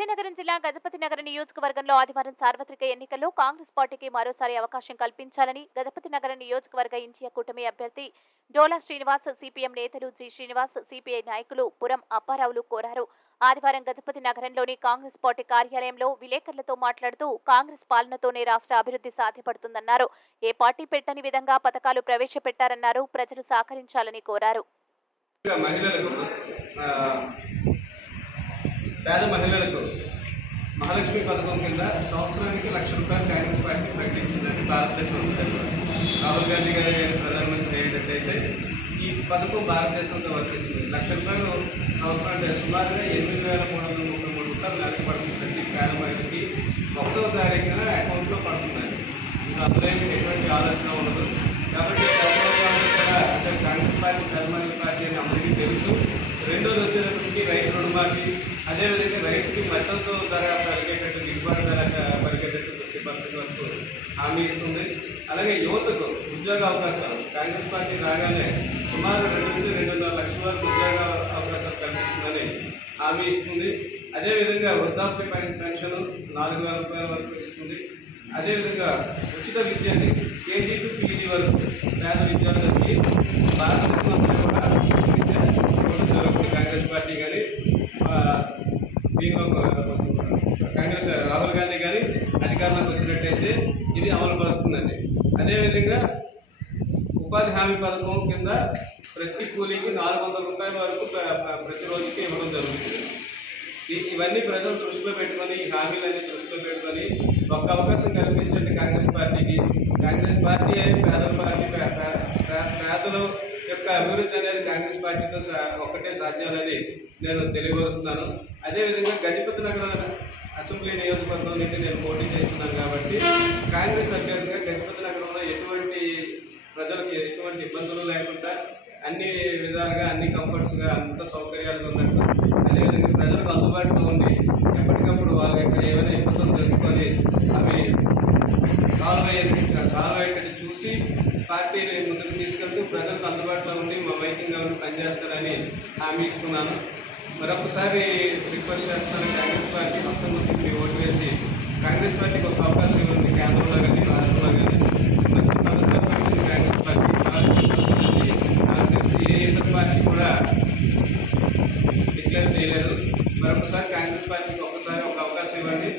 విజయనగరం జిల్లా గజపతి నగర నియోజకవర్గంలో ఆదివారం సార్వత్రిక ఎన్నికల్లో కాంగ్రెస్ పార్టీకి మరోసారి అవకాశం కల్పించాలని గజపతి నగర నియోజకవర్గ ఇండియా కూటమి అభ్యర్థి డోలా శ్రీనివాస్ సిపిఎం నేతలు జి శ్రీనివాస్ సిపిఐ నాయకులు పురం అప్పారావులు కోరారు. ఆదివారం గజపతి నగరంలోని కాంగ్రెస్ పార్టీ కార్యాలయంలో విలేకరులతో మాట్లాడుతూ కాంగ్రెస్ పాలనతోనే రాష్ట్ర అభివృద్ధి సాధ్యపడుతుందన్నారు. ఏ పార్టీ పెట్టని విధంగా పథకాలు ప్రవేశపెట్టారన్నారు. ప్రజలు సహకరించాలని కోరారు. పేద మహిళలకు మహాలక్ష్మి పథకం కింద సంవత్సరానికి లక్ష రూపాయలు కాంగ్రెస్ పార్టీ ప్రకటించిందని భారతదేశం రాహుల్ గాంధీ గారు ప్రధానమంత్రి అయ్యేటట్లయితే ఈ పథకం భారతదేశంతో వర్తిస్తుంది. లక్ష రూపాయలు సంవత్సరం సుమారుగా ఎనిమిది వేల మూడు వందల ముప్పై మూడు రూపాయలు నెలకు పడుతుంది ప్రతి పేద ఒకటో తారీఖున అకౌంట్లో పడుతున్నాయి ఇంకా అందులో ఎటువంటి ఆలోచన ఉండదు. కాబట్టి అంటే కాంగ్రెస్ పార్టీ పెద్దమంది పార్టీ అని అందరికీ తెలుసు. రెండోది వచ్చేటప్పటికి రైతు రుణమాఫీ. అదేవిధంగా రైతుకి మద్దతు ధర హామీ ఇస్తుంది. అలాగే యువతకు ఉద్యోగ అవకాశాలు. కాంగ్రెస్ పార్టీ రాగానే సుమారు రెండు నుండి రెండున్నర లక్షల వరకు ఉద్యోగ అవకాశాలు కల్పిస్తుందని హామీ ఇస్తుంది. అదేవిధంగా వృద్ధాప్య పెన్షన్ నాలుగు వేల రూపాయల వరకు ఇస్తుంది. అదేవిధంగా ఉచిత విద్యని కేజీ టు పీజీ వరకు పేద విద్యార్థులకి భారతదేశంలో విద్య జరుగుతుంది. కాంగ్రెస్ పార్టీ కానీ దీనిలో కాంగ్రెస్ రాహుల్ గాంధీ గారి అధికారంలోకి వచ్చినట్టే ఇది అమలు పరుస్తుందండి. అదేవిధంగా ఉపాధి హామీ పథకం కింద ప్రతి కూలీకి నాలుగు వందల రూపాయల వరకు ప్రతిరోజుకి ఇవ్వడం జరుగుతుంది. ఇవన్నీ ప్రజలు దృష్టిలో పెట్టుకొని ఈ హామీలన్నీ దృష్టిలో పెట్టుకొని ఒక్క అవకాశం కల్పించండి కాంగ్రెస్ పార్టీకి. కాంగ్రెస్ పార్టీ అనేది పేదల పరంగా పేదల యొక్క అభివృద్ధి అనేది కాంగ్రెస్ పార్టీతో సా- ఒక్కటే సాధ్యం అనేది నేను తెలియవరుస్తున్నాను అదేవిధంగా గజపతి నగర అసెంబ్లీ నియోజకవర్గం నుండి నేను పోటీ చేస్తున్నాను కాబట్టి కాంగ్రెస్ అభ్యర్థిగా గణపతి నగరంలో ఎటువంటి ప్రజలకు ఎటువంటి ఇబ్బందులు లేకుండా అన్ని విధాలుగా అన్ని కంఫర్ట్స్గా అంత సౌకర్యాలుగా ఉన్నట్టు అదేవిధంగా ప్రజలకు అందుబాటులో ఉండి ఎప్పటికప్పుడు వాళ్ళ యొక్క ఏమైనా ఇబ్బందులు తెలుసుకొని అవి సాల్వ్ అయ్యేది సాల్వ్ అయ్యేటట్టు చూసి పార్టీని ముందుకు తీసుకెళ్తూ ప్రజలకు అందుబాటులో ఉండి మా వైద్యంగా ఉండి పనిచేస్తారని హామీ ఇస్తున్నాను. మరొకసారి రిక్వెస్ట్ చేస్తున్నాను కాంగ్రెస్ పార్టీ హస్తం గుర్తింపు ఓటు వేసి కాంగ్రెస్ పార్టీకి ఒక అవకాశం ఇవ్వండి కేంద్రంలో కానీ రాష్ట్రంలో కానీ. కాంగ్రెస్ పార్టీ నాకు తెలిసి ఇతర పార్టీ కూడా డిక్లేర్ చేయలేదు మరొకసారి కాంగ్రెస్ పార్టీకి ఒకసారి ఒక అవకాశం ఇవ్వండి.